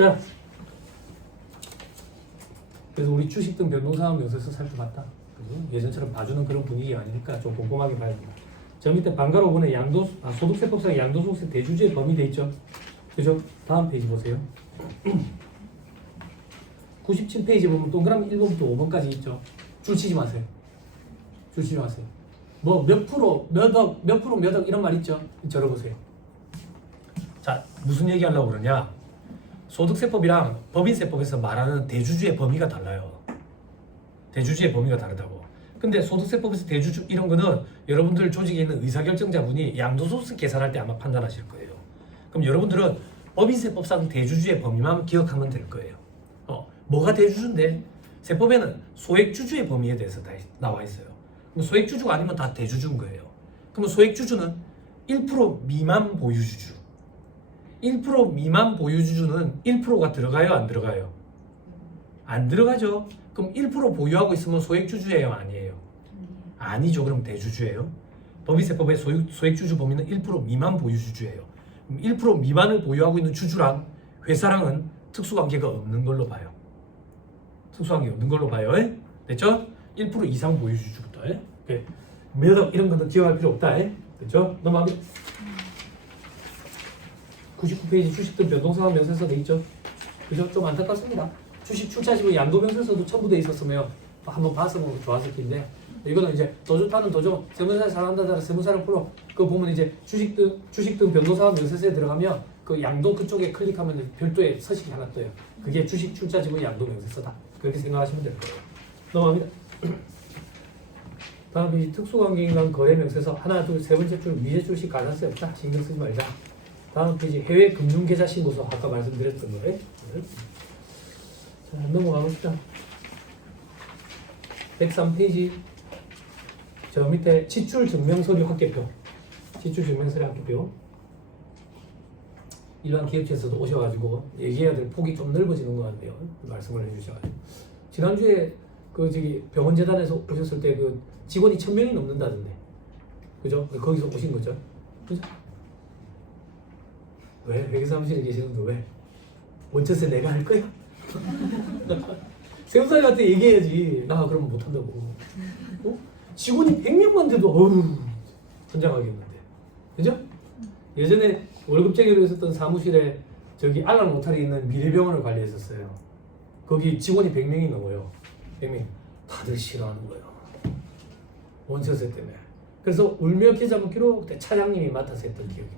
자, 그래서 우리 주식 등 변동사항 명세서 살펴봤다. 그죠? 예전처럼 봐주는 그런 분위기가 아니니까 좀 꼼꼼하게 봐야 된다. 저 밑에 방가로 보는 소득세법상 양도소득세 대주주의 범위 돼 있죠. 그죠? 다음 페이지 보세요. 97페이지 보면 동그라미 1번부터 5번까지 있죠. 줄 치지 마세요. 줄 치지 마세요. 뭐 몇 프로, 몇 억, 몇 프로, 몇 억 이런 말 있죠. 적어보세요. 자, 무슨 얘기 하려고 그러냐? 소득세법이랑 법인세법에서 말하는 대주주의 범위가 달라요. 대주주의 범위가 다르다고. 근데 소득세법에서 대주주 이런 거는 여러분들 조직에 있는 의사결정자분이 양도소득세 계산할 때 아마 판단하실 거예요. 그럼 여러분들은 법인세법상 대주주의 범위만 기억하면 될 거예요. 뭐가 대주주인데? 세법에는 소액주주의 범위에 대해서 다 나와 있어요. 그럼 소액주주가 아니면 다 대주주인 거예요. 그러면 소액주주는 1% 미만 보유주주. 1% 미만 보유주주는 1%가 들어가요? 안 들어가요? 안 들어가죠. 그럼 1% 보유하고 있으면 소액주주예요? 아니에요? 아니죠. 그럼 대주주예요. 법인세법의 소액주주 범위는 1% 미만 보유주주예요. 그럼 1% 미만을 보유하고 있는 주주랑 회사랑은 특수관계가 없는 걸로 봐요. 특수관계 없는 걸로 봐요. 됐죠? 1% 이상 보유주주부터. 몇억 이런 것도 기억할 필요 없다. 됐죠? 넘어가면 99페이지 주식 등 변동사항 명세서 돼 있죠. 그죠? 좀 안타깝습니다. 주식 출자지분 양도 명세서도 첨부돼 있었으면 한번 봤으면 좋았을 텐데 이거는 이제 더 좋다는 더죠. 세무사를 사랑한다더라 세무사를 풀어. 그거 보면 이제 주식 등 변동사항 명세서에 들어가면 그 양도 그쪽에 클릭하면 별도의 서식이 하나 떠요. 그게 주식 출자지분 양도 명세서다. 그렇게 생각하시면 될 거예요. 넘어갑니다. 다음이 특수관계인간 거래 명세서 하나 둘 세 번째 줄 미래 주식 가산세 없다. 신경 쓰지 말자. 다음 페이지 해외 금융계좌 신고서 아까 말씀드렸던 거예요. 자, 넘어가 봅시다. 103페이지 저 밑에 지출 증명서류 합계표. 지출 증명서류 합계표. 일반 기업체에서도 오셔가지고 얘기해야 될 폭이 좀 넓어지는 것 같네요. 말씀을 해주셔가지고 지난주에 그 저기 병원재단에서 오셨을 때 그 직원이 1000명이 넘는다던데, 그죠? 거기서 오신 거죠, 그죠? 왜 회계사무실에 계시는데 왜 원천세 내가 할 거야? 세무사님한테 얘기해야지. 나 그러면 못한다고. 직원이 100명만 돼도 어우 현장하겠는데, 그죠? 예전에 월급쟁이로 있었던 사무실에 저기 알람 로타리 있는 미래병원을 관리했었어요. 거기 직원이 100명이 넘어요. 100명. 다들 싫어하는 거예요. 원천세 때문에. 그래서 울며 겨자 먹기로 그때 차장님이 맡아서 했던 기억이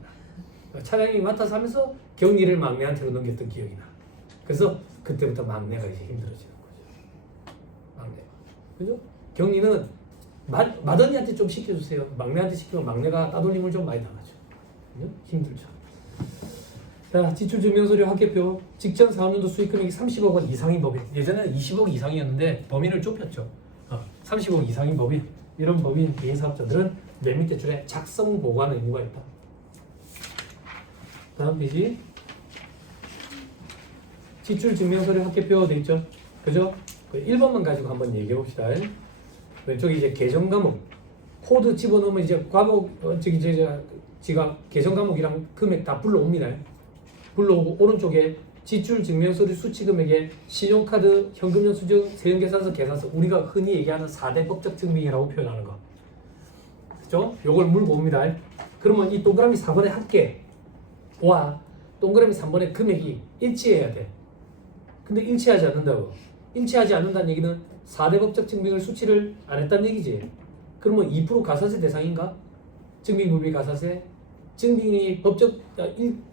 나. 차장님이 맡아서 하면서 경리를 막내한테로 넘겼던 기억이 나. 그래서 그때부터 막내가 이제 힘들어지는 거죠. 막내가. 그죠? 경리는 맏언니한테 좀 시켜주세요. 막내한테 시키면 막내가 따돌림을 좀 많이 당하죠. 힘들죠. 자, 지출증명서류 합계표. 직전 4년도 수익금액이 30억 원 이상인 법인. 예전에는 20억 이상이었는데 범위를 좁혔죠. 30억 이상인 법인. 이런 법인 개인사업자들은 맨 밑에 줄에 작성 보고하는 의무가 있다. 다음 페이지. 지출증명서류 합계표 돼 있죠. 그죠? 1번만 가지고 한번 얘기해 봅시다. 왼쪽에 이제 계정 과목 코드 집어넣으면 이제 과목 지가 계정 과목이랑 금액 다 불러옵니다. 불러오고 오른쪽에 지출 증명서류 수취 금액에 신용카드, 현금영수증, 세금계산서, 계산서, 우리가 흔히 얘기하는 4대 법적 증빙이라고 표현하는 거. 그죠? 요걸 물고 옵니다. 그러면 이 동그라미 4번의 합계와 동그라미 3번의 금액이 일치해야 돼. 근데 일치하지 않는다고. 일치하지 않는다는 얘기는 4대 법적 증빙을 수취를 안 했다는 얘기지. 그러면 2% 가산세 대상인가? 증빙불비 가산세? 증빙이 법적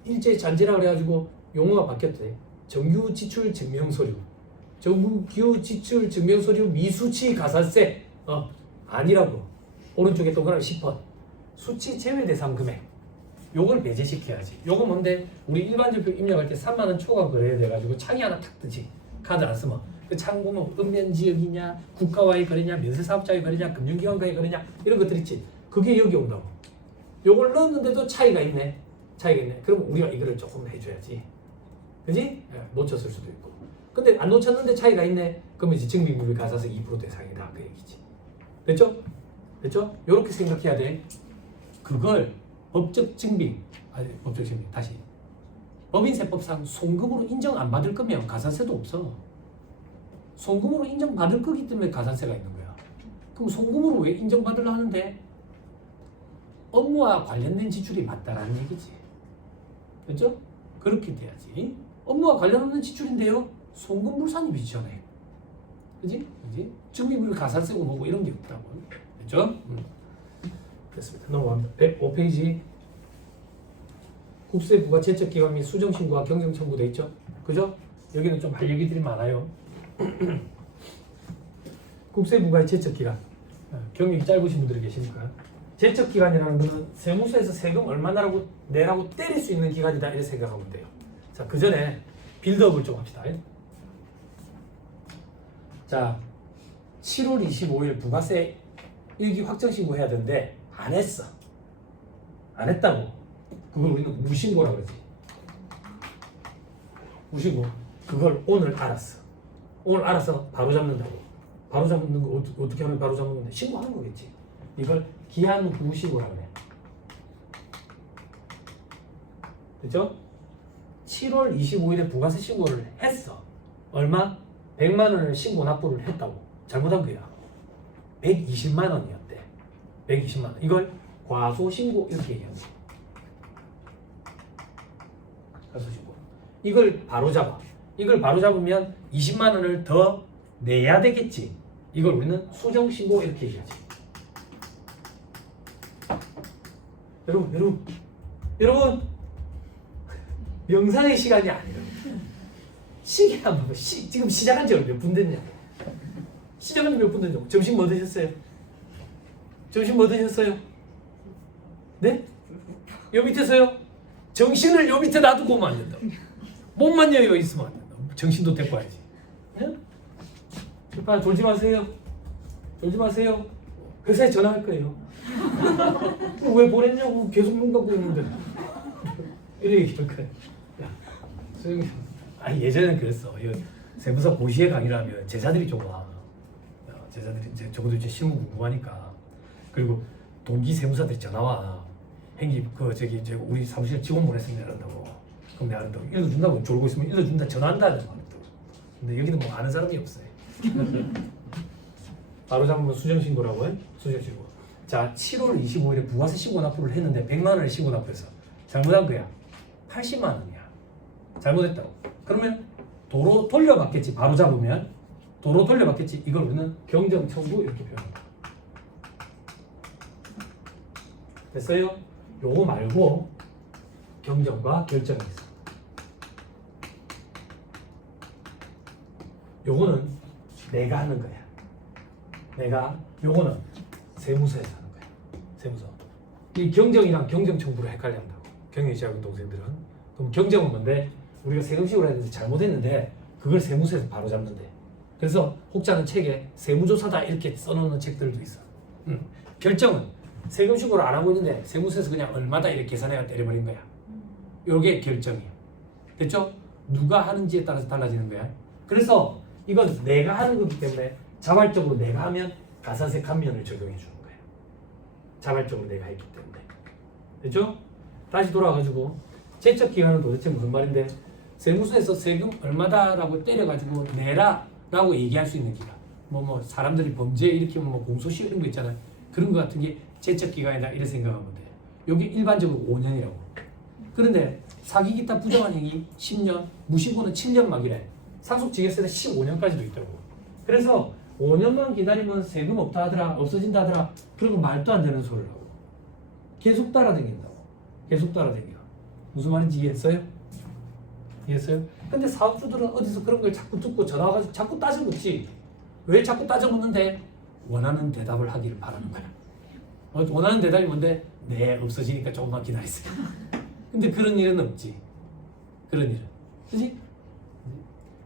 일제 잔재라 그래가지고 용어가 바뀌었대. 정규 지출 증명서류, 정규 지출 증명서류 미수치 가산세 아니라고. 오른쪽에 동그라미 10번 수치 제외 대상 금액. 요걸 배제시켜야지. 요거 뭔데? 우리 일반 지표 입력할 때 3만 원 초과 거래야 돼가지고 창이 하나 탁 뜨지. 카드 안 쓰면 그 창 보면 읍면지역이냐, 국가와의 거래냐, 면세사업자의 거래냐, 금융기관과의 거래냐 이런 것들 있지. 그게 여기 온다고. 요걸 넣었는데도 차이가 있네. 그럼 우리가 이거를 조금 해줘야지. 그지? 놓쳤을 수도 있고. 근데 안 놓쳤는데 차이가 있네. 그러면 이제 증빙물비 가산세 2% 대상이다. 그 얘기지. 됐죠? 요렇게 생각해야 돼. 그걸 법적 증빙. 다시. 법인세법상 송금으로 인정 안 받을 거면 가산세도 없어. 송금으로 인정받을 거기 때문에 가산세가 있는 거야. 그럼 송금으로 왜 인정받으려 하는데? 업무와 관련된 지출이 맞다라는 얘기지. 그렇죠? 그렇게 돼야지. 업무와 관련 없는 지출인데요. 송금 물산이 비치잖아요. 그지? 그지? 증빙물 가산세고 뭐고 이런 게 없다고. 그렇죠? 됐습니다. 넘어갑니다. 105페이지. 국세부가 제적기관 및 수정신고와 경정청구 돼 있죠? 그죠? 여기는 좀 할 얘기들이 많아요. 국세부가의 제적기간. 경력이 짧으신 분들이 계시니까. 제적기간이라는 것은 세무서에서 세금 얼마나 내라고 때릴 수 있는 기간이다 이렇게 생각하면 돼요. 자, 그 전에 빌드업을 좀 합시다. 자, 7월 25일 부가세 일기 확정 신고해야 되는데 안 했어. 안 했다고. 그걸 우리는 무신고라고 그러지. 무신고. 그걸 오늘 알았어. 오늘 알아서 바로 잡는다고. 바로 잡는 거 어떻게 하면 바로 잡는 건데 신고하는 거겠지. 이걸 기한 후 신고라고 해. 됐죠? 7월 25일에 부가세 신고를 했어. 얼마? 100만 원을 신고 납부를 했다고. 잘못한 거야. 120만 원이었대. 120만 원. 이걸 과소 신고 이렇게 얘기하지. 과소 신고. 이걸 바로 잡아. 이걸 바로 잡으면 20만 원을 더 내야 되겠지. 이걸 우리는 수정 신고 이렇게 얘기하지. 여러분 명상의 시간이 아니에요. 시계 한번 봐봐. 지금 시작한 지 몇 분 됐냐? 시작한 지 몇 분 됐냐? 점심 뭐 드셨어요? 점심 뭐 드셨어요? 네? 요 밑에서요? 정신을 요 밑에 놔두고 오면 안 된다. 몸만 여유 있으면 안 된다. 정신도 데리고 와야지. 네? 빨리 졸지 마세요. 졸지 마세요. 회사에 전화할 거예요. 왜 보냈냐고 계속 눈 감고 있는데. 이렇게 얘기할 거예요. 야, 소영이. 아니 예전에는 그랬어. 세무사 고시의 강의라면 제자들이 좀 와. 제자들이 이제 적어도 이제 실무 궁금하니까. 그리고 동기 세무사들이 전화 와. 행기 이제 우리 사무실 직원 보냈으면 이런다고. 그럼 내가 이런다고 읽어준다고 졸고 있으면 읽어준다 전화한다는 말이더라고. 근데 여기는 뭐 아는 사람이 없어요. 바로 잡으면 수정신고라고 해. 수정신고. 자, 7월 25일에 부가세 신고 납부를 했는데 100만 원을 신고 납부해서 잘못한 거야. 80만 원이야. 잘못했다고. 그러면 도로 돌려받겠지. 바로 잡으면 도로 돌려받겠지. 이걸 우리는 경정청구 이렇게 표현합니다. 됐어요? 요거 말고 경정과 결정이 있어. 요거는 내가 하는 거야. 요거는 세무서에서 하는 거야. 세무서. 이 경정이랑 경정청구를 헷갈려 한다고. 경영이 작은 동생들은. 그럼 경정은 뭔데? 우리가 세금식으로 했는데 잘못했는데 그걸 세무서에서 바로 잡는데. 그래서 혹자는 책에 세무조사다 이렇게 써놓는 책들도 있어. 결정은 세금식으로 안 하고 있는데 세무서에서 그냥 얼마다 이렇게 계산해가 때려버린 거야. 요게 결정이야. 됐죠? 누가 하는지에 따라서 달라지는 거야. 그래서 이건 내가 하는 거기 때문에 자발적으로 내가 하면 가산세 감면을 적용해 주는 거야. 자발적으로 내가 했기 때문에. 됐죠? 다시 돌아가지고 제적기간은 도대체 무슨 말인데 세무서에서 세금 얼마다라고 때려가지고 내라라고 얘기할 수 있는 기간. 뭐 사람들이 범죄 일으키면 뭐 공소시효 이런 거 있잖아요. 그런 거 같은 게 제적기간이다 이렇게 생각하면 돼. 여기 일반적으로 5년이라고. 그런데 사기 기타 부정한 행위 10년, 무신고는 7년 막이래. 상속지게세는 15년까지도 있다고. 그래서 5년만 기다리면 세금 없다 하더라, 없어진다 하더라. 그리고 말도 안 되는 소리를 하고 계속 따라다닌다고. 계속 따라다녀. 무슨 말인지 이해했어요? 이해했어요? 근데 사업주들은 어디서 그런 걸 자꾸 듣고 전화 와가지고 자꾸 따져묻지. 왜 자꾸 따져묻는데? 원하는 대답을 하기를 바라는 거야. 원하는 대답이 뭔데? 네, 없어지니까 조금만 기다리세요. 근데 그런 일은 없지. 그런 일은. 그치?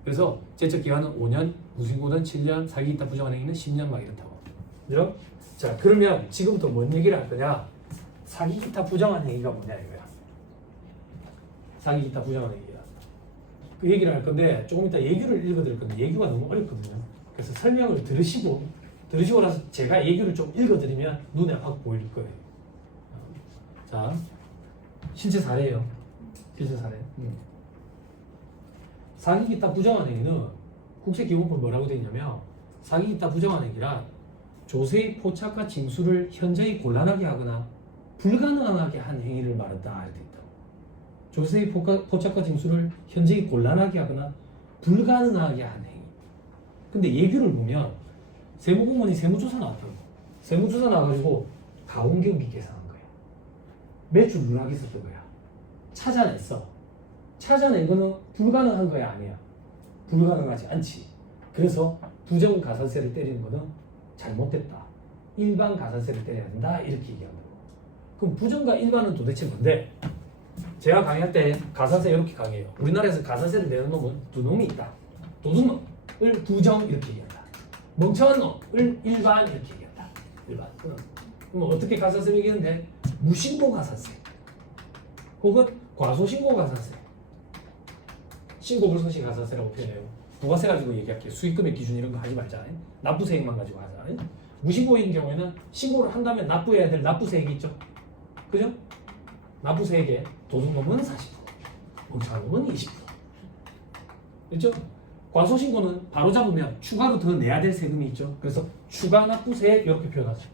그래서 제적기간은 5년, 무신고는 7년, 사기 기타 부정한 행위는 10년 막 이렇다고. 그죠? 자, 그러면 지금부터 뭔 얘기를 할 거냐? 사기 기타 부정한 행위가 뭐냐 이거야. 사기 기타 부정한 행위야. 그 얘기를 할 건데 조금 이따 예규를 읽어드릴 건데 예규가 너무 어렵거든요. 그래서 설명을 들으시고 나서 제가 예규를 좀 읽어드리면 눈에 확 보일 거예요. 자, 실제 사례예요. 실제 사례. 사기기타 부정한 행위는 국제기본법 뭐라고 되어 있냐면 사기기타 부정한 행위란 조세의 포착과 징수를 현저히 곤란하게 하거나 불가능하게 한 행위를 말한다 이렇게 있다. 조세의 포착과 징수를 현저히 곤란하게 하거나 불가능하게 한 행위. 근데 예규를 보면 세무공무원이 세무조사 나왔다고. 세무조사 나와가지고 가공경비 계산한 거예요. 매출 누락이 있었던 거야. 찾아냈어. 찾아낸 거는 불가능한 거야 아니야? 불가능하지 않지. 그래서 부정가산세를 때리는 거는 잘못됐다. 일반 가산세를 때려야 된다 이렇게 얘기한다고. 그럼 부정과 일반은 도대체 뭔데? 제가 강의할 때 가산세 이렇게 강의해요. 우리나라에서 가산세를 내는 놈은 두 놈이 있다. 도둑놈을 부정 이렇게 얘기한다. 멍청한 놈을 일반 이렇게 얘기한다. 일반. 그럼 어떻게 가산세 매기는데? 무신고 가산세 혹은 과소신고 가산세, 신고불성시 가산세라고 표현해요. 부가세 가지고 얘기할게요. 수익금의 기준 이런 거 하지 말자. 납부세액만 가지고 하자. 무신고인 경우에는 신고를 한다면 납부해야 될 납부세액이 있죠. 그죠? 납부세액에 도둑놈은 40%, 멍청한 놈은 20%. 그렇죠? 과소신고는 바로 잡으면 추가로 더 내야 될 세금이 있죠. 그래서 추가 납부세액 이렇게 표현하죠.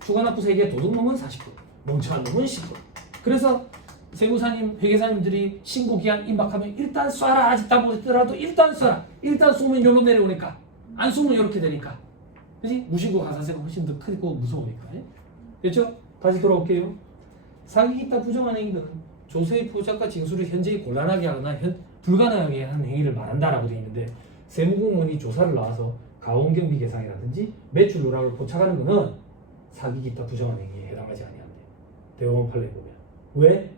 추가 납부세액에 도둑놈은 40%, 멍청한 놈은 10%. 그래서 세무사님, 회계사님들이 신고기한 임박하면 일단 쏴라. 아직 다 못했더라도 일단 쏴라. 일단 쏘면 요로 내려오니까. 안 쏘면 이렇게 되니까. 그지? 무신고 가산세가 훨씬 더 크고 무서우니까. 됐죠? 다시 돌아올게요. 사기기타 부정한 행위는 조세의 포착과 징수를 현저히 곤란하게 하거나 불가능하게 하는 행위를 말한다라고 되어 있는데 세무공무원이 조사를 나와서 가공경비 계산이라든지 매출 누락을 포착하는 것은 사기기타 부정한 행위에 해당하지 아니한대. 대법원 판례 보면. 왜?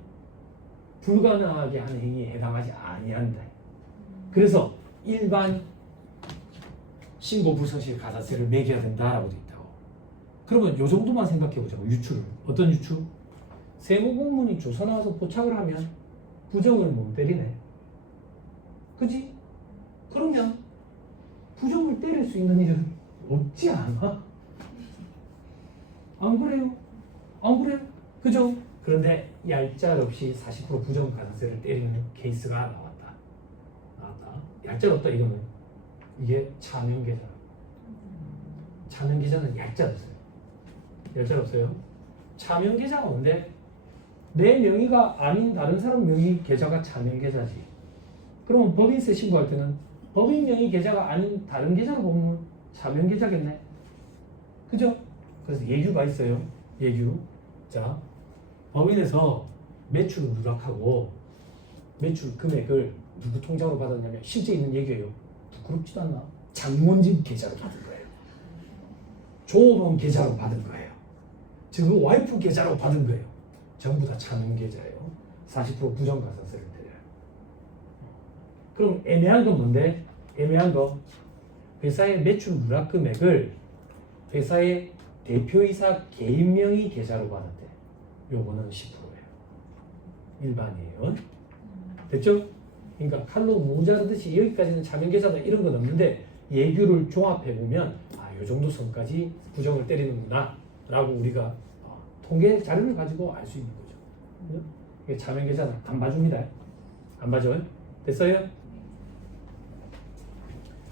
불가능하게 하는 행위에 해당하지 아니한다. 그래서 일반 신고 불성실 가산세를 매겨야 된다라고 되어 있다고. 그러면 요 정도만 생각해 보자고. 유추를. 어떤 유추? 세무공무원이 조사 나와서 포착을 하면 부정을 못 때리네. 그지? 그러면 부정을 때릴 수 있는 일은 없지 않아? 안 그래요? 안 그래요? 그죠? 그런데 얄짤없이 40% 부정 가산세를 때리는 케이스가 나왔다. 얄짤 없다 이거는 이게 차명계좌. 차명계좌는 얄짤 없어요. 얄짤 없어요. 차명계좌가 뭔데? 내 명의가 아닌 다른 사람 명의 계좌가 차명계좌지. 그러면 법인세 신고할 때는 법인 명의 계좌가 아닌 다른 계좌로 보면 차명계좌겠네. 그죠? 그래서 예규가 있어요. 예규. 자, 법인에서 매출 누락하고 매출 금액을 누구 통장으로 받았냐면 실제 있는 얘기예요. 부끄럽지도 않나? 장모님 계좌로 받은 거예요. 조범 계좌로 받은 거예요. 즉 와이프 계좌로 받은 거예요. 전부 다 차명 계좌예요. 40% 부정가산세를 때려요. 그럼 애매한 건 뭔데? 애매한 거 회사의 매출 누락 금액을 회사의 대표이사 개인 명의 계좌로 받았대. 요거는 10%예요. 일반이에요. 됐죠? 그러니까 칼로 무 자르듯이 여기까지는 차명계좌다 이런 건 없는데 예규를 종합해 보면 요 정도 선까지 부정을 때리는구나 라고 우리가 통계 자료를 가지고 알 수 있는 거죠. 이게 차명계좌는 안 봐줍니다. 안 봐줘요? 됐어요?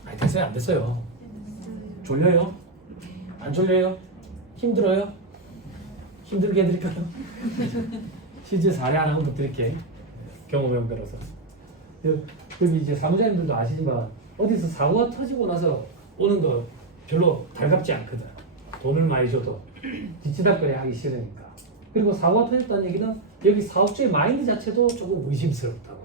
아니 됐어요? 안 됐어요? 졸려요? 안 졸려요? 힘들어요? 힘들게 해드릴까요? 실제 사례 하나 한번 드릴게. 경험해본 거라서. 여기 이제 사무장님들도 아시지만 어디서 사고가 터지고 나서 오는 거 별로 달갑지 않거든. 돈을 많이 줘도 뒤치다거리 하기 싫으니까. 그리고 사고가 터졌다는 얘기는 여기 사업주의 마인드 자체도 조금 의심스럽다고.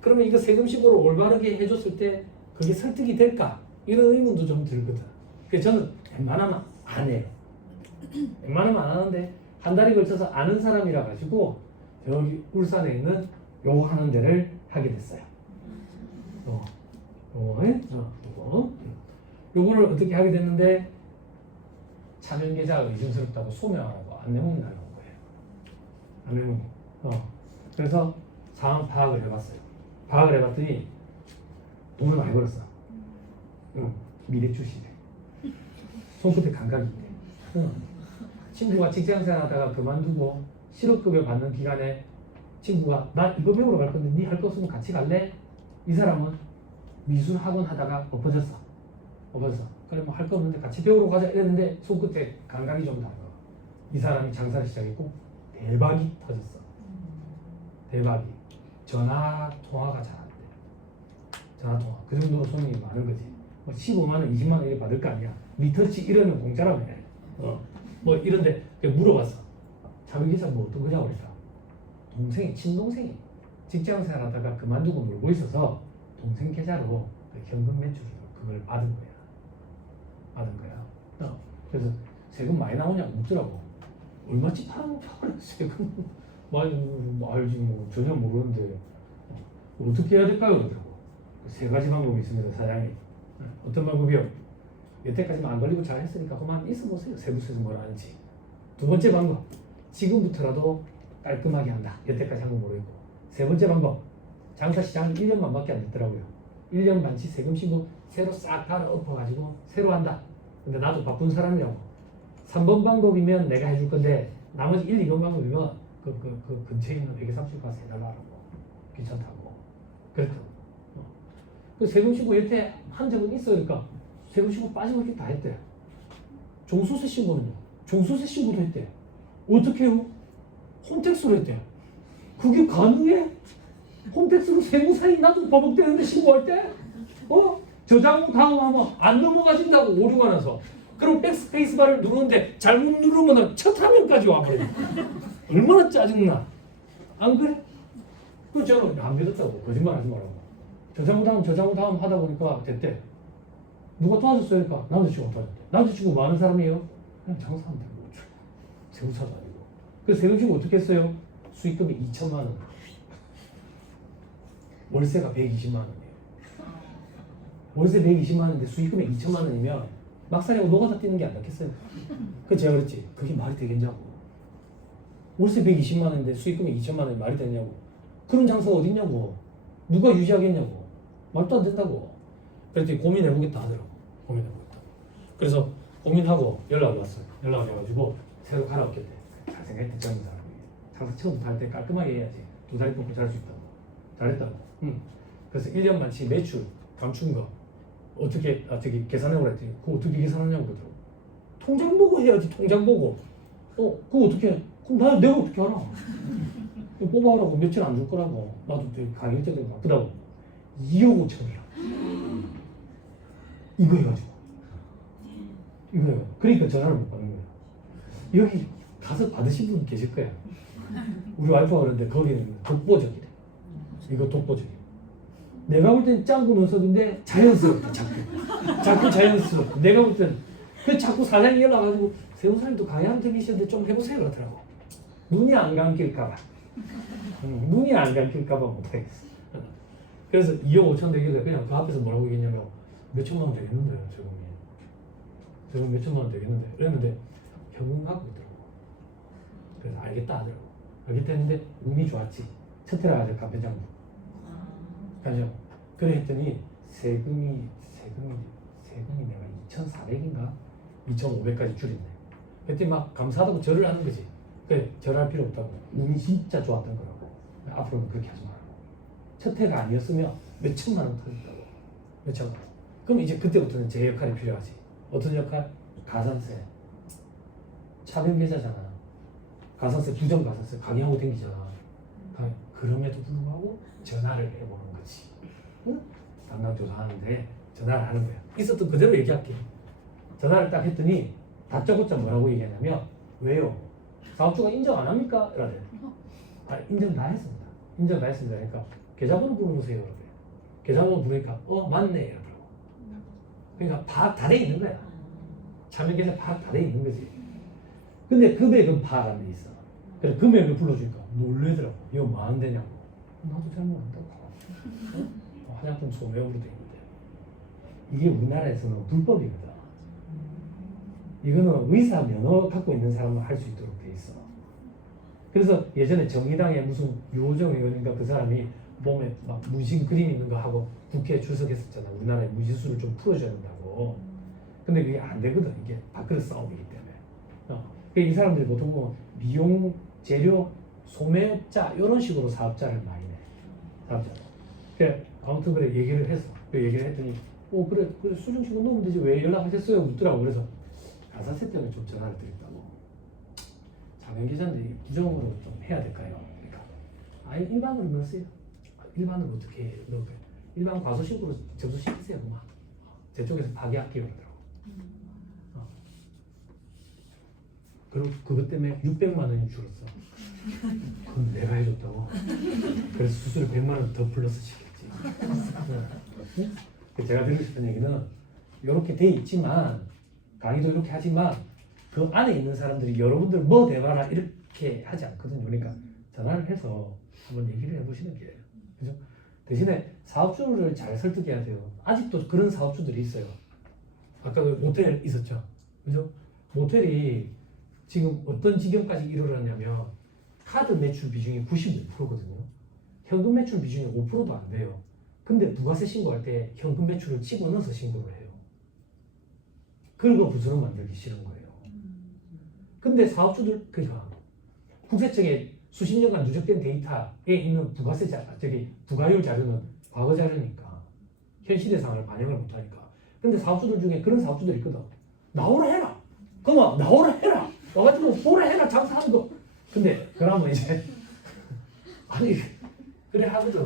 그러면 이거 세금식으로 올바르게 해줬을 때 그게 설득이 될까? 이런 의문도 좀 들거든. 그래서 저는 웬만하면 안 해요. 웬만하면 안 하는데 한 달에 걸쳐서 아는 사람이라 가지고 여기 울산에 있는 요 하는 데를 하게 됐어요. 요거를 어떻게 하게 됐는데 차명계좌가 의심스럽다고 소명하고 안내문이 날라온 거예요. 안내문. 그래서 상황 파악을 해봤어요. 파악을 해봤더니 돈을 많이 벌었어. 미래 출시래. 손끝에 감각이 있대. 친구가 직장생활 하다가 그만두고 실업급여 받는 기간에 친구가 나 이거 배우러 갈 건데 니 할 거 없으면 같이 갈래? 이 사람은 미술 학원 하다가 엎어졌어. 그래 뭐 할 거 없는데 같이 배우러 가자 이랬는데 손끝에 감각이 좀 다른 거. 이 사람이 장사를 시작했고 대박이 터졌어. 대박이. 전화 통화가 잘 안 돼. 전화 통화. 그 정도로 손님이 많은 거지. 뭐 15만 원, 20만 원 이렇게 받을 거 아니야. 리터치 이러면 공짜라며. 뭐 이런데 물어봤어. 자기계사 뭐 어떤 거냐고 그랬다. 동생이 친동생이 직장생활 하다가 그만두고 놀고 있어서 동생 계좌로 그 현금 매출을 그걸 받은 거야. 그래서 세금 많이 나오냐고 묻더라고. 얼마치 팔아먹 세금 많이 알지 뭐 전혀 모르는데 어떻게 해야 될까요? 그러더라고. 세 가지 방법이 있습니다, 사장님. 어떤 방법이요? 여태까지만 안 걸리고 잘 했으니까 그만 있어 보세요. 세무서에서 뭘 하는지. 두 번째 방법, 지금부터라도 깔끔하게 한다. 여태까지 한 거 모르겠고. 세 번째 방법, 장사 시작은 1년만밖에 안 됐더라고요. 1년 반치 세금 신고 새로 싹 갈아엎어가지고 새로 한다. 근데 나도 바쁜 사람이라고. 3번 방법이면 내가 해줄 건데 나머지 1, 2번 방법이면 그 근처에 있는 회계사무실 가서 해달라고. 귀찮다고. 그랬거든. 그 세금 신고 여태 한 적은 있으니까 세금 신고 빠짐없이 다 했대. 종소세 신고는요. 종소세 신고도 했대. 어떻게 해요? 홈택스로 했대. 그게 가능해? 홈택스로 세무사이 나도 버벅대는데 신고할 때? 저장 당하면 안 넘어가진다고 오류가 나서. 그럼 백스페이스 바를 누르는데 잘못 누르면 첫 화면까지 와버려. 얼마나 짜증나. 안 그래? 그 저는 안 믿었다고. 거짓말 하지 말라고. 저장다음 하다 보니까 됐대. 누가 도와줬어요? 그러니까 남자친구가 도와줬대. 남자친구 많은 사람이에요? 그냥 장사하면 되고 세무사도 아니고. 그래서 세금신고 어떻게 했어요? 수익금이 2천만 원. 월세가 120만 원이에요. 월세 120만 원인데 수익금이 2천만 원이면 막사냐고 노가다 뛰는 게 안 낫겠어요? 그래서 제가 그랬지. 그게 말이 되겠냐고. 월세 120만 원인데 수익금이 2천만 원이 말이 되냐고. 그런 장사가 어딨냐고. 누가 유지하겠냐고. 말도 안 된다고. 그랬더니 고민해보겠다 하더라고. 고민해보겠다. 그래서 고민하고 연락이 왔어요. 연락이 와가지고 새로 갈아엎겠대. 잘 생각했대. 젊은 사람이. 장사 처음부터 할 때 깔끔하게 해야지. 두 다리 뻗고 잘할 수 있다고. 잘했다고. 그래서 1년 만치 매출 감춘 거 어떻게 저기 계산해보라 했더니 그거 어떻게 계산하냐고 그러더라고. 통장 보고 해야지. 통장 보고. 그거 어떻게 해? 그럼 내가 어떻게 알아? 뽑아오라고 며칠 안 줄 거라고. 나도 강의 때문에 바쁘다고. 2억 5천이야. 이거 해가지고. 이거요. 그러니까 전화를 못 받는 거야. 여기 가서 받으신 분 계실 거야. 우리 와이프가 그러는데 거기는 독보적이래. 이거 독보적이야. 내가 볼 땐 짱구 눈썹인데 자연스럽다. 자꾸 자연스럽다. 내가 볼 땐 그 자꾸 사장이 연락가지고 세무사님도 강의하는 분이시는데 좀 해보세요 그러더라고. 눈이 안 감길까봐. 눈이 안 감길까봐 못하겠어. 그래서 2억 5천 되길래 그냥 그 앞에서 뭐라고 얘기했냐면 몇 천만 원 되겠는데요 저금이 몇 천만 원 되겠는데 이랬는데 현금 갖고 있더라고. 그래서 알겠다 하더라고. 알겠다 했는데 운이 좋았지. 첫 해라 가지고 간편장부 가죠. 그래 했더니 세금이 내가 2,400인가 2,500까지 줄였네. 그랬더니 막 감사하다고 절을 하는 거지. 그래 절할 필요 없다고. 운이 진짜 좋았던 거라고. 앞으로는 그렇게 하지 말라고. 첫 해가 아니었으면 몇 천만 원 터졌다고. 몇 천만 원. 그럼 이제 그때부터는 제 역할이 필요하지. 어떤 역할? 가산세. 차변계좌잖아. 가산세 부정가산세 강의하고 댕기잖아. 그럼에도 불구하고 전화를 해보는 거지. 응? 담당조사하는데 전화를 하는 거야. 있었던 그대로 얘기할게. 전화를 딱 했더니 다짜고짜 뭐라고 얘기하냐면 왜요? 사업주가 인정 안 합니까? 이러래. 인정 다 했습니다. 인정 다 했습니다. 그러니까 계좌번호 불러보세요. 그래. 계좌번호 부르니까 맞네 이러더라고. 그러니까 파악 다 돼 있는 거야. 참여계좌 파악 다 돼 있는 거지. 근데 금액은 파악 안 돼 있어. 그래 금액을 불러주니까 놀래더라고. 이거 뭐 안 되냐고. 나도 잘못 안다고. 화장품 소매업으로 돼 있는데 이게 우리나라에서는 불법이거든. 이거는 의사 면허 갖고 있는 사람은 할 수 있도록 돼 있어. 그래서 예전에 정의당에 무슨 유호정 의원인가 그 사람이 몸에 막 문신 그림 있는 거 하고 국회에 출석했었잖아. 우리나라의 무신수를 좀 풀어줘야 된다고. 근데 그게 안 되거든. 이게 밥그릇 싸움이기 때문에. 이 사람들이 보통 뭐 미용, 재료, 소매업자 이런 식으로 사업자를 많이 내. 사업자. 그래 아무튼 그래 얘기를 했어. 얘기를 했더니 그래 수중식으로 넣으면 되지 왜 연락하셨어요? 묻더라고. 그래서 가사세 때문에 좀 전화를 드렸다고. 자명 계좌인데 부정으로 좀 해야 될까요? 그러니까 아니 일반으로 넣으세요. 일반으로 어떻게 넣을까요? 일반 과소식으로 접수시키세요. 그만. 제 쪽에서 파기할게요. 그러더라고. 그리고 그것 때문에 600만 원이 줄었어. 그건 내가 해줬다고. 그래서 수수료 100만 원 더 플러스 시켰지. 제가 드리고 싶은 얘기는 이렇게 돼 있지만 강의도 이렇게 하지만 그 안에 있는 사람들이 여러분들 뭐 대봐라 이렇게 하지 않거든요. 그러니까 전화를 해서 한번 얘기를 해보시는 게 그죠? 대신에 사업주를 잘 설득해야 돼요. 아직도 그런 사업주들이 있어요. 아까 그 모텔 있었죠. 그죠? 모텔이 지금 어떤 지경까지 이르렀냐면 카드 매출 비중이 95%거든요. 현금 매출 비중이 5%도 안 돼요. 근데 부가세 신고할 때 현금 매출을 집어넣어서 신고를 해요. 그리고 부서를 만들기 싫은 거예요. 근데 사업주들 그냥 국세청에 수십 년간 누적된 데이터에 있는 부가율 자료는 과거 자료니까 현실의 상황을 반영을 못하니까. 근데 사업주들 중에 그런 사업주들이 있거든. 나오라 해라. 그만 나오라 해라. 와가지고 보라 해라 장사하는 거. 근데 그러면 이제 아니 그래 하거든.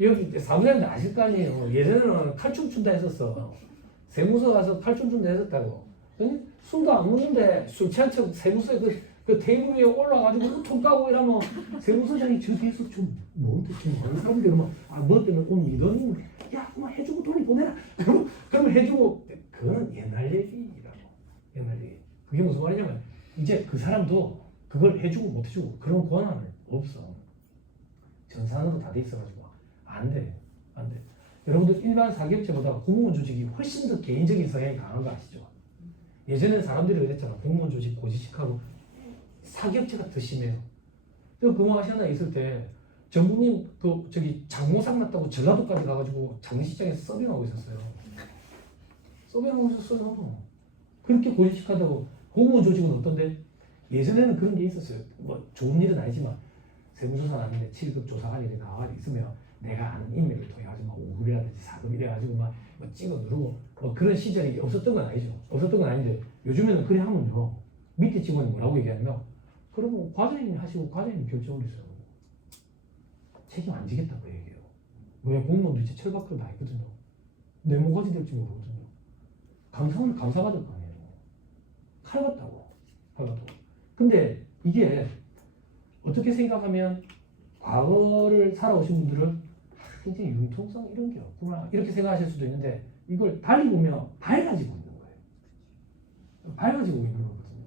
여기 사무장님들 아실 거 아니에요. 예전에는 칼춤 춘다 했었어. 세무서 가서 칼춤 춘다 했었다고. 술도 안 먹는데 술 취한 척 세무서에 그 테이블 위에 올라가지고 통 까고 이러면 세무서장이 저 뒤에서 좀 뭐지 하는 사람들이 뭐 때문에 오늘 이 돈이 뭐 해주고 돈을 보내라. 그러면 해주고 그거는 옛날 얘기라고. 옛날 얘기. 그게 무슨 말이냐면 이제 그 사람도 그걸 해주고 못 해주고 그런 권한은 없어. 전산으로 다 돼 있어가지고 안 돼. 여러분들 일반 사기업체보다 공무원 조직이 훨씬 더 개인적인 성향이 강한 거 아시죠? 예전에는 사람들이 그랬잖아. 공무원 조직 고지식하고 사기업체가 더 심해요. 그 공항시 하나 있을 때 전국님 장모상 났다고 전라도까지 가가지고 장례식장에서 서빙하고 있었어요. 그렇게 고지식하다고. 공무원 조직은 어떤데? 예전에는 그런 게 있었어요. 뭐 좋은 일은 아니지만 세무조사 나는데 7급 조사관이 나와 있으면 내가 아는 인맥을 통해 가지고 5급이라든지 4급 이래가지고 뭐 찍어 누르고 그런 시절이 없었던 건 아니죠. 없었던 건 아닌데 요즘에는 그래 하면요 밑에 직원이 뭐라고 얘기하면 그러면 과장님이 하시고 과장님이 결정을 했어요. 책임 안 지겠다고 얘기해요. 왜 공무원도 이제 철박들 다 있거든요. 내 뭐가지 될지 모르거든요. 감사는 감사받을 거 아니에요. 칼 같다고. 근데 이게 어떻게 생각하면 과거를 살아오신 분들은 이제 융통성 이런 게 없구나 이렇게 생각하실 수도 있는데 이걸 달리 보면 밝아지고 있는 거예요. 밝아지고 있는 거거든요.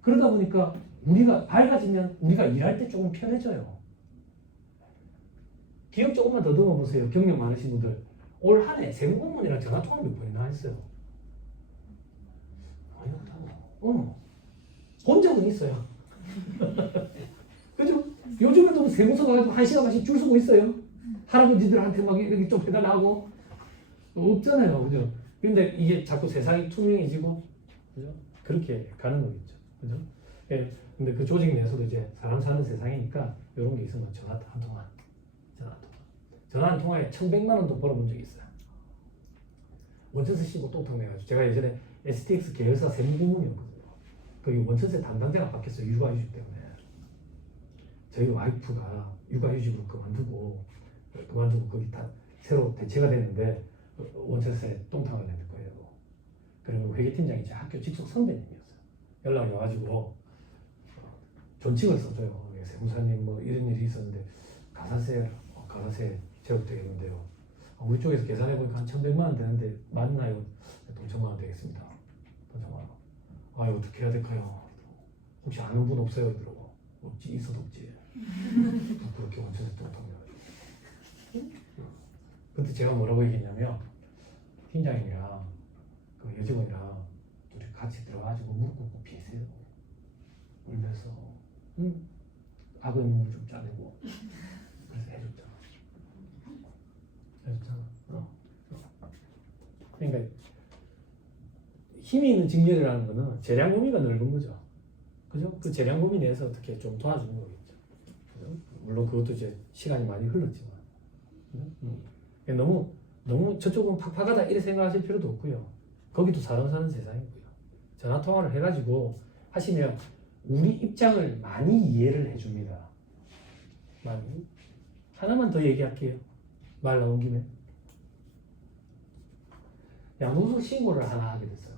그러다 보니까 우리가 밝아지면 우리가 일할 때 조금 편해져요. 기억 조금만 더듬어 보세요. 경력 많으신 분들 올 한 해 세무공무원이랑 전화통화 몇 번이나 했어요. 많이 못하고. 본 적은 있어요. 그죠? 요즘에도 세무서 가가지고 1시간씩 줄 서고 있어요. 할아버지들한테 막 이렇게 좀 해달라고. 없잖아요. 그죠? 근데 이게 자꾸 세상이 투명해지고, 그죠? 그렇게 가는 거겠죠. 그죠? 예. 근데 그 조직 내에서도 이제 사람 사는 세상이니까 이런 게 있으면 전화 한 통화에 1,100만 원도 벌어본 적이 있어요. 원천세 신고 똥탕 내가지고. 제가 예전에 STX 계열사 세무공무원이었거든요. 거기 원천세 담당자가 바뀌었어요. 육아휴직 때문에. 저희 와이프가 육아휴직으로 그만두고 거기 다 새로 대체가 됐는데 원천세 똥탕을 내는 거예요. 그리고 회계팀장이 제 학교 직속 선배님이었어요. 연락이 와가지고 존칭을 써줘요. 세무사님 뭐 이런 일이 있었는데 가사세 제각되겠는데요. 우리 쪽에서 계산해보니까 한 1,100만 원 되는데 맞나요? 돈 1,000만 원 되겠습니다. 돈 1,000만 원. 어떻게 해야 될까요? 혹시 아는 분 없어요? 이러고. 없지, 있어도 없지. 그렇게 원천세 똥탕이라고. 근데 제가 뭐라고 얘기했냐면 팀장님이랑 그 여직원이랑 둘이 같이 들어가지고 무릎 꿇고 비세요. 울면서 악의 눈물 좀 짜내고 그래서 해줬잖아. 그러니까 힘이 있는 직렬이라는 거는 재량 범위가 넓은 거죠. 그죠? 그 재량 범위 내에서 어떻게 좀 도와주는 거겠죠. 그죠? 물론 그것도 이제 시간이 많이 흘렀지만. 그죠? 너무 저쪽은 팍팍하다 이렇게 생각하실 필요도 없고요. 거기도 사람 사는 세상이고요. 전화 통화를 해가지고 하시면 우리 입장을 많이 이해를 해줍니다. 많이. 하나만 더 얘기할게요. 말 나온 김에. 양도소득 신고를 하나 하게 됐어요.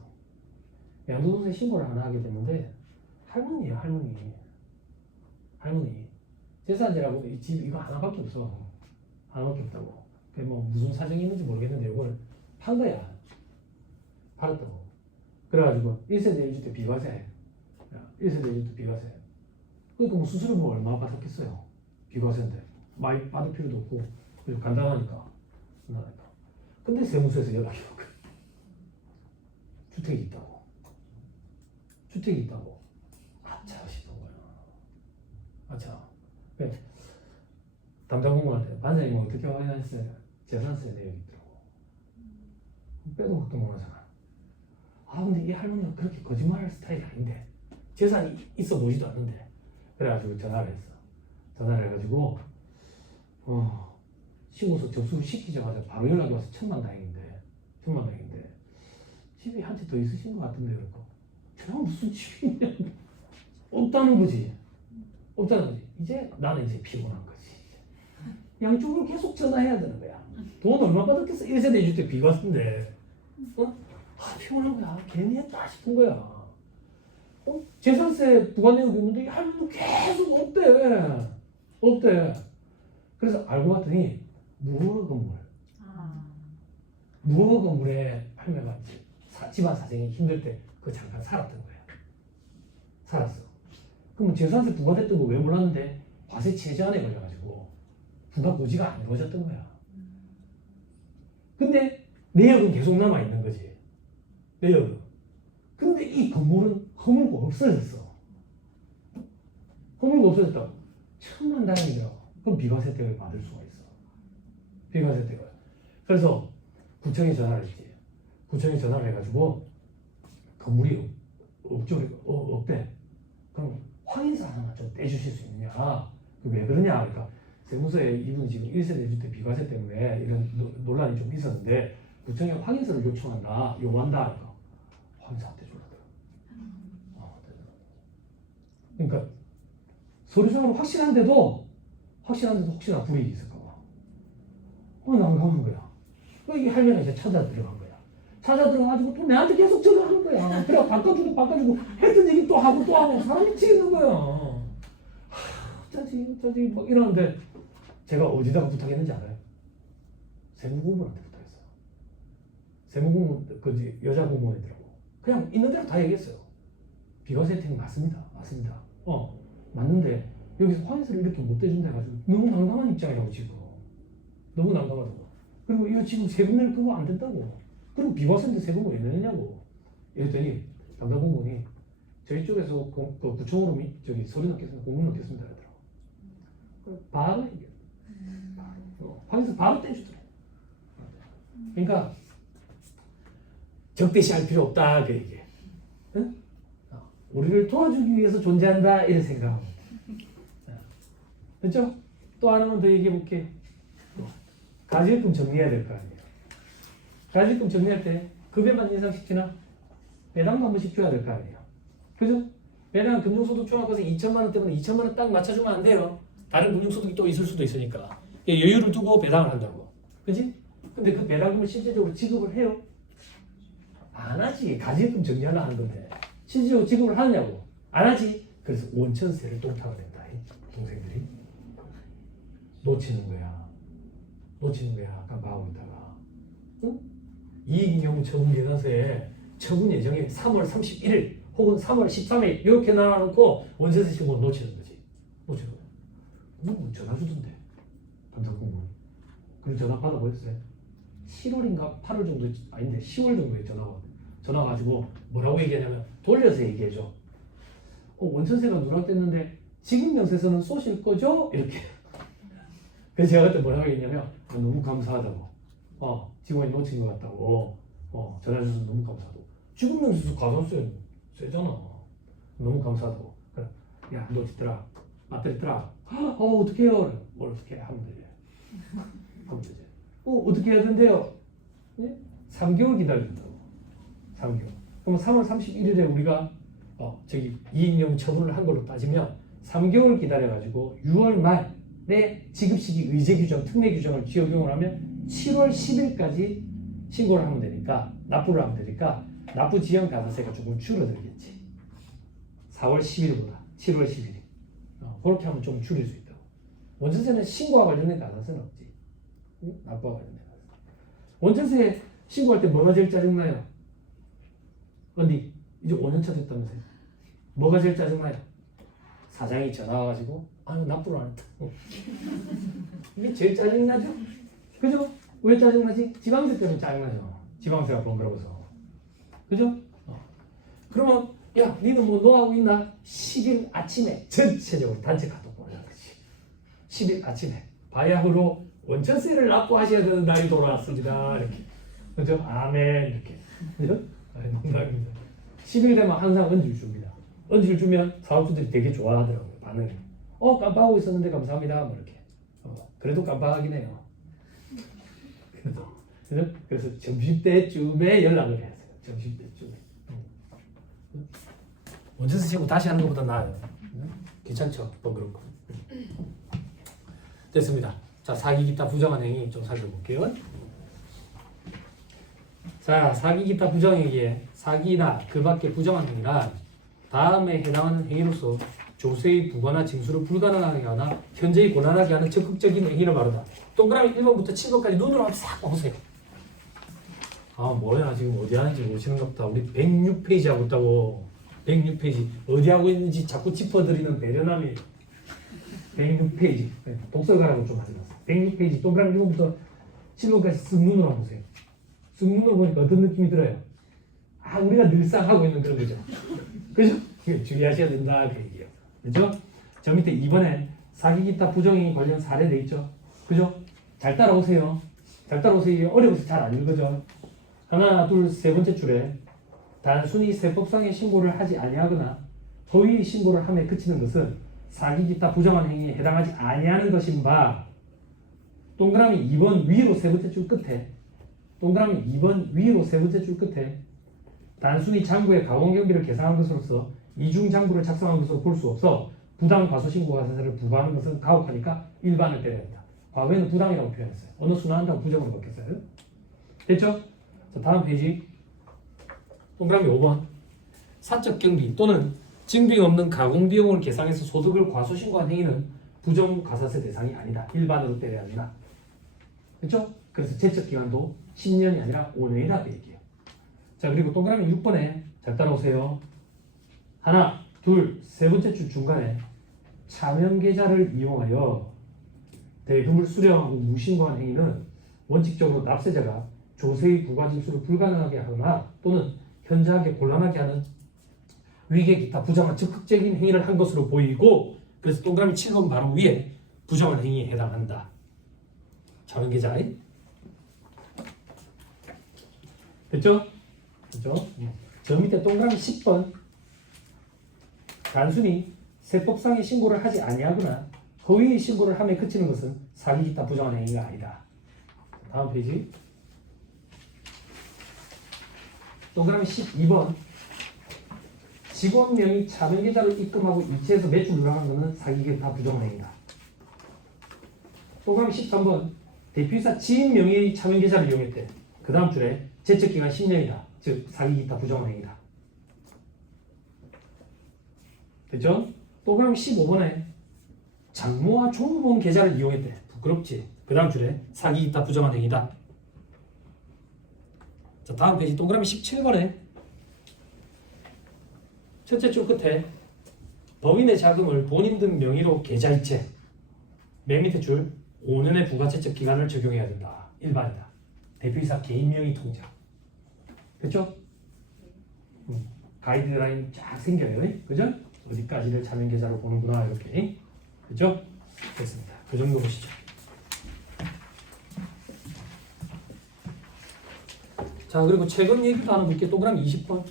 양도소득 신고를 하나 하게 됐는데 할머니예요, 할머니. 재산제라고 집 이거 하나밖에 없어. 하나밖에 없다고. 그게 뭐 무슨 사정이 있는지 모르겠는데 이걸 판 거야. 팔았다고. 그래가지고 1세대 1주택 비과세. 1세대 1주택 비과세. 그러니까 뭐 수수료 뭐 얼마 받았겠어요. 비과세인데. 많이 받을 필요도 없고 그리고 간단하니까. 근데 세무서에서 연락이 온 거야. 주택이 있다고. 아차 싶은 거야. 아차. 담당 공무원한테 반장님 어떻게 확인하셨어요? 재산세 내역이 있더라고. 빼도 걱정 못 하잖아. 근데 이 할머니가 그렇게 거짓말할 스타일이 아닌데 재산이 있어 보이지도 않는데. 그래가지고 전화를 했어. 전화를 해가지고 신고서 접수를 시키자마자 바로 연락이 와서 천만다행인데 집이 한 채 더 있으신 것 같은데 그러고 제가 무슨 집이 있냐. 없다는 거지. 이제 나는 이제 피곤한 거지. 양쪽으로 계속 전화해야 되는 거야. 돈 얼마 받았겠어? 1세대 2주택 비과세인데. 피곤한 거야. 괜히 했다 싶은 거야. 재산세 부과 내역이 있는데 할머니도 계속 없대. 그래서 알고 봤더니 무허가 건물에 할매가 집안 사정이 힘들 때 그 잠깐 살았던 거야. 살았어. 그럼 재산세 부과됐던 거 왜 몰랐는데 과세 최저한에 걸려가지고 부과 고지가 안 이루어졌던 거야. 근데 내역은 계속 남아있는 거지. 내역은. 근데 이 건물은 허물고 없어졌어. 없어졌다고. 천만다행이라고. 그럼 비과세 혜택을 받을 수가 있어. 비과세 혜택을. 그래서 구청에 전화를 했지. 구청에 전화를 해가지고 건물이 없대. 그럼 확인서 하나만 좀 떼주실 수 있느냐. 왜 그러냐. 그러니까 세무서에 이분 지금 1세대 1주택 비과세 때문에 이런 논란이 좀 있었는데 구청에 확인서를 요청한다. 요구한다. 그러니까 확인서 안 떼주려더라. 그러니까 서류상으로 확실한데도 혹시나 불이익이 있을까 봐. 난감한 거야. 이 할머니가 이제 찾아 들어간 거야. 찾아 들어가지고 또 내한테 계속 전화하는 거야. 그래 바꿔주고 했던 얘기 또 하고 사람이 미치겠는 거야. 어쩌지 뭐 이러는데 제가 어디다가 부탁했는지 알아요? 세무공무원한테 부탁했어요. 세무공무원 그 여자 공무원이더라고. 그냥 있는 대로 다 얘기했어요. 비과세 혜택이 맞습니다. 맞는데 여기서 확인서를 이렇게 못 대준다 해가지고 너무 난감한 입장이라고 지금. 너무 난감하다고. 그리고 이거 지금 세금 낼 그거 안 된다고. 그럼 비과세인데 세금 왜 내느냐고. 이랬더니 담당 공무원이 저희 쪽에서 그 구청으로 서류 넣겠습니다. 공문 넣겠습니다 하더라고. 바로 얘기해. 확인서 바로 떼주더라고. 그러니까 적대시할 필요 없다 그 얘기해. 응? 우리를 도와주기 위해서 존재한다 이런 생각합니다. 됐죠? 또 하나만 더 얘기해 볼게요. 가지금 정리해야 될 거 아니에요. 가지금 정리할 때 급여만 인상시키나 배당도 한 번씩 줘야 될 거 아니에요. 그죠? 배당 금융소득 종합과세 2천만 원 때문에 2천만 원 딱 맞춰주면 안 돼요. 다른 금융소득이 또 있을 수도 있으니까 여유를 두고 배당을 한다고. 그지? 근데 그 배당금을 실제적으로 지급을 해요? 안 하지. 가지금 정리하려 하는 건데 실제적으로 지급을 하느냐고. 안 하지. 그래서 원천세를 똥타가 된다. 동생들이 놓치는 거야. 아까 마음 있다가. 응? 이익 경우 처분 계산서에 처분 예정일 3월 31일 혹은 3월 13일 이렇게 나눠놓고 원천세 신고를 놓치는 거지. 그럼 전화 주던데. 담당 공무원. 그리고 전화 받아보셨어요? 7월인가 8월 정도 아닌데 10월 정도에 전화 가지고 뭐라고 얘기하냐면 돌려서 얘기해줘. 원천세가 누락됐는데 지금 명세서는 쏘실 거죠? 이렇게. 그래서 제가 그때 뭐라고 얘기했냐면 너무 감사하다고. 직원이 놓친 것 같다고. 전화 주셔서 너무 감사하다고. 지금 명세서 가산세 세잖아. 너무 감사하다고. 야, 너 어딨더라? 맞더랬더라? 어떡해요? 뭘 어떻게 하면 되죠? 하면 되죠. 어떻게 해야 된대요? 예? 3개월 기다린다고. 3개월. 그럼 3월 31일에 우리가 이익령 처분을 한 걸로 따지면 3개월 기다려가지고 6월 말에 지급시기 의제 규정, 특례 규정을 적용을 하면 7월 10일까지 신고를 하면 되니까, 납부를 하면 되니까 납부 지연 가산세가 조금 줄어들겠지. 4월 10일보다 7월 10일이. 그렇게 하면 좀 줄일 수 있다고. 원전세는 신고와 관련된 가산세는 없지. 납부와 관련된 가산세. 원전세 신고할 때 뭐가 제일 짜증나요? 언니 이제 5년차 됐다면서요. 뭐가 제일 짜증나요? 사장이 전화 와가지고 아유 납부를 안 했다. 이게 제일 짜증나죠? 그죠? 왜 짜증나지? 지방세 때문에 짜증나죠. 지방세가 번거로워서. 그죠? 그러면 야 니는 뭐 하고 있나? 10일 아침에 전체적으로 단체 카톡 보내야지. 10일 아침에 바야흐로 원전세를 납부하셔야 되는 날이 돌아왔습니다. 이렇게. 그죠? 아멘. 이렇게. 그죠? 농담입니다. 10일 되면 항상 은지를 줍니다. 은지를 주면 사업주들이 되게 좋아하더라고요. 반응이. 깜빡하고 있었는데 감사합니다. 뭐 이렇게. 그래도 깜빡하긴 해요. 그래서 점심때쯤에 연락을 해야 돼요. 점심때쯤에. 원전세 치고 다시 하는 것보다 나아요. 괜찮죠? 번거롭고. 됐습니다. 자, 사기 기타 부정한 행위 좀 살펴볼게요. 자, 사기 기타 부정행위에 사기나 그 밖의 부정한 행위란 다음에 해당하는 행위로서 조세의 부과나 징수를 불가능하게 하나 현재의 곤란하게 하는 적극적인 행위를 말한다. 동그라미 1번부터 7번까지 눈으로 한번 싹 보세요. 뭐야 지금 어디 하는지 모르시는 것보다 우리 106페이지 하고 있다고. 106페이지 어디 하고 있는지 자꾸 짚어드리는 배려남이 106페이지 독설가라고 좀 하지 마세요. 106페이지 동그라미 1번부터 7번까지 쓱 눈으로 한번 보세요. 쓱 눈으로 보니까 어떤 느낌이 들어요? 우리가 늘상 하고 있는 그런 거죠. 그죠? 주의하셔야 된다 그 얘기예요. 그죠? 저 밑에 2번에 사기 기타 부정행위 관련 사례 돼 있죠. 그죠? 잘 따라오세요. 잘 따라오세요. 어려워서 잘 안 읽어져. 하나, 둘, 세 번째 줄에 단순히 세법상의 신고를 하지 아니하거나 허위 신고를 함에 그치는 것은 사기 기타 부정한 행위에 해당하지 아니하는 것인 바 동그라미 2번 위로 세 번째 줄 끝에 동그라미 2번 위로 세 번째 줄 끝에 단순히 장부의 가공경비를 계산한 것으로서 이중 장부를 작성한 것으로 볼 수 없어 부당 과소신고 가산세를 부과하는 것은 가혹하니까 일반을 때려야 한다. 과거에는 부당이라고 표현했어요. 어느 순화한다고 부정으로 바뀌었어요. 됐죠? 자, 다음 페이지 동그라미 5번 사적 경비 또는 증빙 없는 가공 비용을 계상해서 소득을 과소신고한 행위는 부정 가산세 대상이 아니다. 일반으로 때려야 되나? 그렇죠? 그래서 제적 기간도 10년이 아니라 5년이다 그 얘기예요. 자, 그리고 동그라미 6번에 잘 따라오세요. 하나, 둘, 세 번째 줄 중간에 차명 계좌를 이용하여 대금을 수령하고 무신고한 행위는 원칙적으로 납세자가 조세의 부과 징수를 불가능하게 하거나 또는 현저하게 곤란하게 하는 위계 기타 부정한 적극적인 행위를 한 것으로 보이고 그래서 동그라미 7번 바로 위에 부정한 행위에 해당한다. 차명 계좌 됐죠? 그죠? 저 밑에 동그라미 10번 단순히 세법상의 신고를 하지 아니하거나 허위의 신고를 함에 그치는 것은 사기 기타 부정한 행위가 아니다. 다음 페이지 동그라미 12번 직원 명의 차명 계좌를 입금하고 이체해서 매출 누락한 것은 사기 기타 부정한 행위다. 동그라미 13번 대표이사 지인 명의의 차명 계좌를 이용했대. 그 다음 줄에 제척기간 10년이다. 즉 사기 기타 부정한 행위다. 됐죠? 동그라미 15번에 장모와 종부본 계좌를 이용했대. 부끄럽지? 그 다음 줄에 사기 기타 부정한 행위다. 자, 다음 페이지 동그라미 17번에 첫째 줄 끝에 법인의 자금을 본인 등 명의로 계좌이체 맨 밑에 줄 5년의 부가채적 기간을 적용해야 된다. 일반이다. 대표이사 개인 명의 통장. 그렇죠? 가이드라인 쫙 생겨요. 그죠? 어디까지를 차명 계좌로 보는구나 이렇게. 그죠? 됐습니다. 그 정도 보시죠. 자, 그리고 최근 얘기도 하나 볼게요. 동그라미 20번.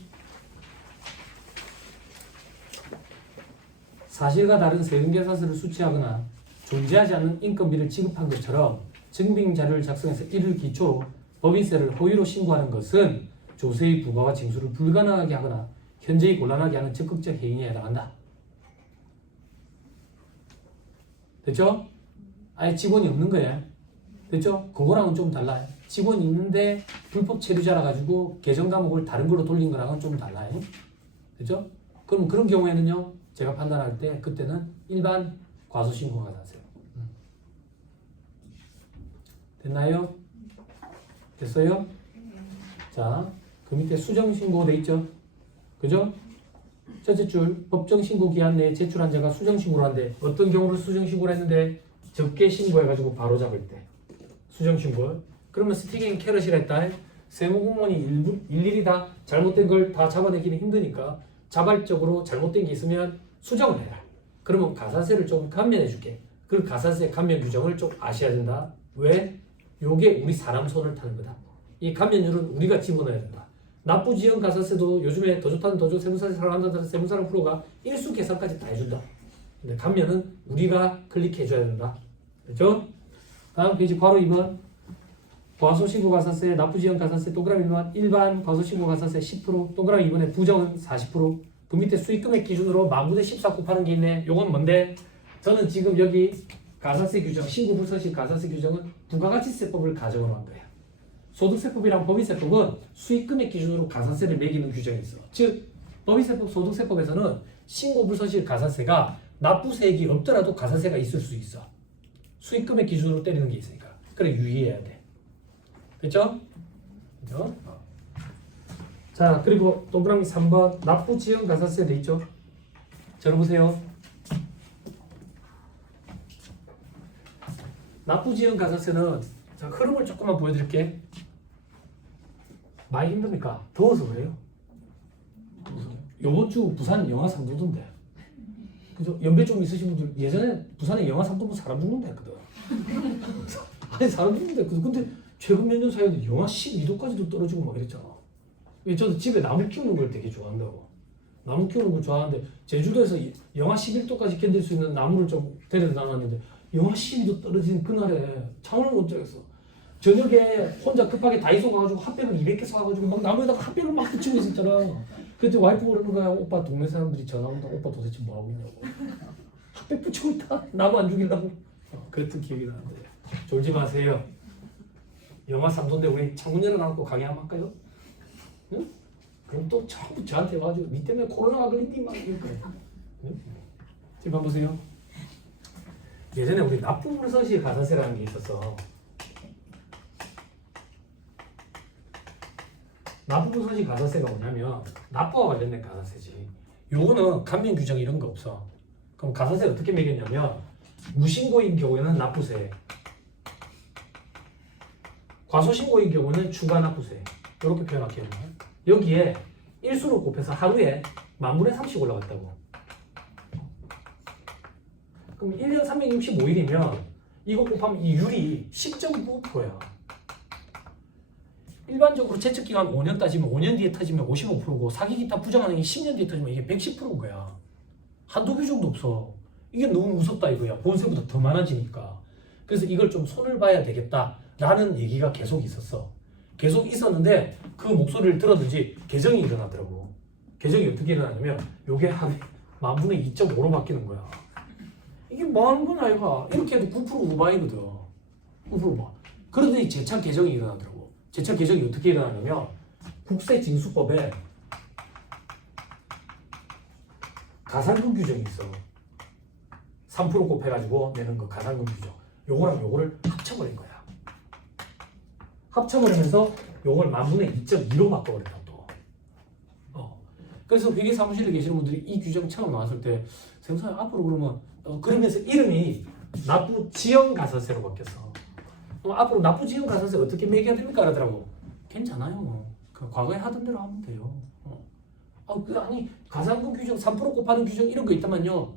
사실과 다른 세금계산서를 수취하거나 존재하지 않는 인건비를 지급한 것처럼 증빙 자료를 작성해서 이를 기초로 법인세를 허위로 신고하는 것은 조세의 부과와 징수를 불가능하게 하거나 현재의 곤란하게 하는 적극적 행위에 해당한다. 됐죠? 아예 직원이 없는 거예요. 됐죠? 그거랑은 좀 달라요. 직원이 있는데 불법 체류자라 가지고 계정 과목을 다른 걸로 돌린 거랑은 좀 달라요. 됐죠? 그럼 그런 경우에는요, 제가 판단할 때 그때는 일반 과소신고가 나세요. 됐나요? 됐어요? 자, 그 밑에 수정신고 돼 있죠? 그죠? 첫째 줄, 법정신고 기한 내에 제출한 자가 수정신고를 한대. 어떤 경우를 수정신고를 했는데 적게 신고해가지고 바로 잡을 때 수정신고. 그러면 스틱 앤 캐럿이라 했다. 세무공무원이 일일이 다 잘못된 걸 다 잡아내기는 힘드니까 자발적으로 잘못된 게 있으면 수정을 해라. 그러면 가산세를 좀 감면해 줄게. 그 가산세 감면 규정을 좀 아셔야 된다. 왜? 요게 우리 사람 손을 타는 거다. 이 감면율은 우리가 집어넣어야 된다. 납부지연 가산세도 요즘에 더 좋다는 더 좋은 세무사를 사랑한다는 세무사랑 프로가 일수 계산까지 다 해준다. 근데 감면은 우리가 클릭해줘야 된다. 그렇죠? 다음 페이지 바로 2번. 과소신고 가산세, 납부지연 가산세, 동그라미 1번, 일반 과소신고 가산세 10%, 동그라미 2번에 부정은 40%. 그 밑에 수익금액 기준으로 만분의 14 곱하는 게 있네. 요건 뭔데? 저는 지금 여기 가산세 규정, 신고불서실 가산세 규정은 부가가치세법을 가정으로 한 거야. 소득세법이랑 법인세법은 수익금액 기준으로 가산세를 매기는 규정이 있어. 즉, 법인세법, 소득세법에서는 신고불서실 가산세가 납부세액이 없더라도 가산세가 있을 수 있어. 수익금액 기준으로 때리는 게 있으니까. 그래, 유의해야 돼. 됐죠? 그죠? 자, 그리고 동그라미 3번 납부지연 가산세 돼 있죠? 들어보세요. 납부지연 가산세는 자, 흐름을 조금만 보여드릴게. 많이 힘듭니까? 더워서 그래요. 요번 주 부산 영하 3도던데. 그죠? 연배 좀 있으신 분들 예전에 부산에 영하 3도면 사람 죽는다 했거든. 아니 사람 죽는다 했거든. 근데 최근 몇 년 사이에 영하 12도까지도 떨어지고 막 이랬잖아. 저도 집에 나무 키우는 걸 되게 좋아한다고. 나무 키우는 걸 좋아하는데 제주도에서 영하 11도까지 견딜 수 있는 나무를 좀 데려다 놨는데 영하 12도 떨어진 그날에 잠을 못 자겠어. 저녁에 혼자 급하게 다이소 가가지고 핫팩을 200개 사가지고 막 나무에다가 핫팩을 막 붙이고 있었잖아. 그때 와이프 그러는 거야. 오빠 동네 사람들이 전화 온다. 오빠 도대체 뭐 하고 있냐고. 핫팩 붙이고 있다. 나무 안 죽이려고. 그랬던 기억이 나는데. 졸지 마세요. 영하 3도인데 우리 창문 열어놔놓고 강의 한번 할까요? 응? 그럼 또 전부 저한테 와가지고 니 때문에 코로나가 걸린디 막 이럴 거야. 응? 지금 한번 보세요. 예전에 우리 납부불서실 가산세라는 게 있었어. 납부불서실 가산세가 뭐냐면 납부와 관련된 가산세지. 요거는 감면 규정 이런 거 없어. 그럼 가산세 어떻게 매겼냐면 무신고인 경우에는 납부세, 과소신고인 경우는 추가 납부세 이렇게 표현할게요. 여기에 일수를 곱해서 하루에 만분의 3씩 올라갔다고. 그럼 1년 365일이면 이거 곱하면 이 율이 10.9%야. 일반적으로 채측기간 5년 따지면 5년 뒤에 터지면 55%고 사기기타 부정하는 게 10년 뒤에 터지면 이게 110%인 거야. 한두 규정도 없어. 이게 너무 무섭다 이거야. 본세보다 더 많아지니까. 그래서 이걸 좀 손을 봐야 되겠다라는 얘기가 계속 있었어. 계속 있었는데 그 목소리를 들었는지 개정이 일어나더라고. 개정이 어떻게 일어나냐면 요게 한 만분의 2.5로 바뀌는 거야. 이게 뭐 하는 건 아이가. 이렇게 해도 9% 오바이거든. 9% 오바. 그러더니 재차 개정이 일어나더라고. 재차 개정이 어떻게 일어나냐면 국세징수법에 가산금 규정이 있어. 3% 곱해가지고 내는 거 가산금 규정. 요거랑 요거를 합쳐버린 거야. 합쳐버리면서 요걸 만분의 2.2로 바꿔버렸다고 또. 그래서 회계 사무실에 계시는 분들이 이 규정 처음 나왔을 때 세무사님 앞으로 그러면 그러면서 이름이 납부지연가산세로 바뀌었어. 앞으로 납부지연 가산세 어떻게 매겨야 됩니까? 그러더라고. 괜찮아요. 그 과거에 하던 대로 하면 돼요. 아니 가산금 규정 3% 곱하는 규정 이런 거 있다만요.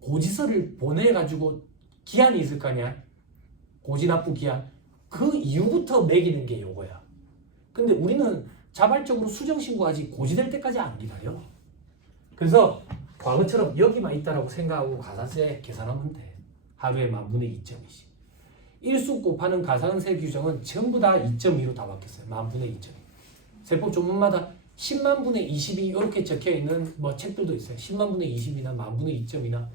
고지서를 보내가지고 기한이 있을 거 아니야. 고지납부 기한. 그 이후부터 매기는 게 요거야. 근데 우리는 자발적으로 수정신고하지 고지될 때까지 안 기다려. 그래서 과거처럼 여기만 있다라고 생각하고 가산세 계산하면 돼. 하루에 10,000분의 2.2씩. 일수 곱하는 가산세 규정은 전부 다 2.2로 다 바뀌었어요. 10,000분의 2.2. 세법 조문마다 10만 분의 20이 이렇게 적혀 있는 뭐 책들도 있어요. 10만 분의 20이나 10,000분의 2.2나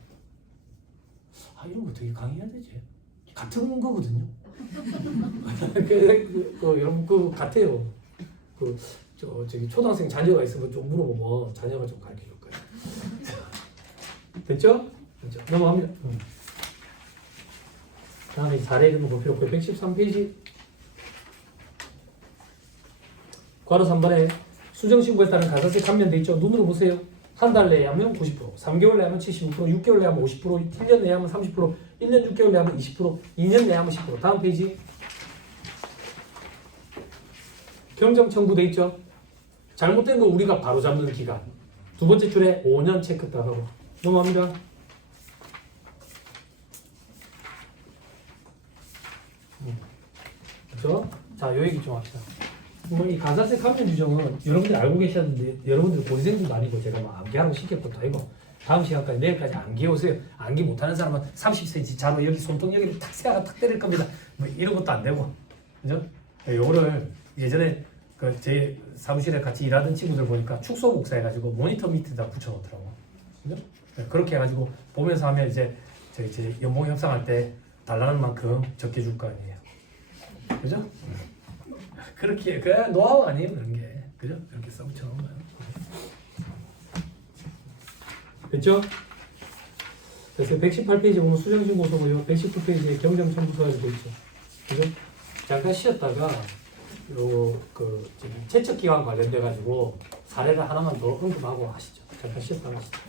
이런 거 되게 강의해야 되지. 같은 거거든요. 여러분 그 같아요. 저기 초등학생 자녀가 있으면 좀 물어보면 자녀가 좀 가르쳐 줄 거예요. 됐죠? 넘어갑니다. 다음에 사례 이런 거 볼 필요 없고요. 113페이지. 괄호 3번에 수정신고에 따른 가산세 감면돼 있죠. 눈으로 보세요. 한 달 내에 하면 90%, 3개월 내에 하면 75%, 6개월 내에 하면 50%, 1년 내에 하면 30%, 1년 6개월 내에 하면 20%, 2년 내에 하면 10%. 다음 페이지. 경정 청구돼 있죠. 잘못된 거 우리가 바로 잡는 기간. 두 번째 줄에 5년 체크 따라고. 넘어갑니다. 그렇죠? 자, 요 얘기 좀 합시다. 이 가산세 감면 규정은 여러분들이 알고 계셨는데 여러분들 고시생들도 아니고 제가 막 암기하라고 시킬 것도 아니고 다음 시간까지 내일까지 암기 오세요. 암기 못하는 사람은 30cm 자로 여기 손톱 여기를 탁 세가 탁 때릴 겁니다. 뭐 이런 것도 안 되고, 그죠? 요거를 예전에 그 제 사무실에 같이 일하던 친구들 보니까 축소 복사해가지고 모니터 밑에다 붙여놓더라고, 그죠? 그렇게 해가지고 보면서 하면 이제 연봉 협상할 때 달라는 만큼 적게 줄 거 아니에요, 그죠? 그렇게 그 노하우 아니에요 그런 게, 그죠? 그렇게 써붙여놓은 거예요. 됐죠? 그래서 118페이지 보면 수정신고서고요. 119페이지에 경정청구서가 되어 있죠. 그죠? 잠깐 쉬었다가 제척기간 관련돼 가지고 사례를 하나만 더 언급하고 하시죠. 잠깐 쉬었다가 하시죠.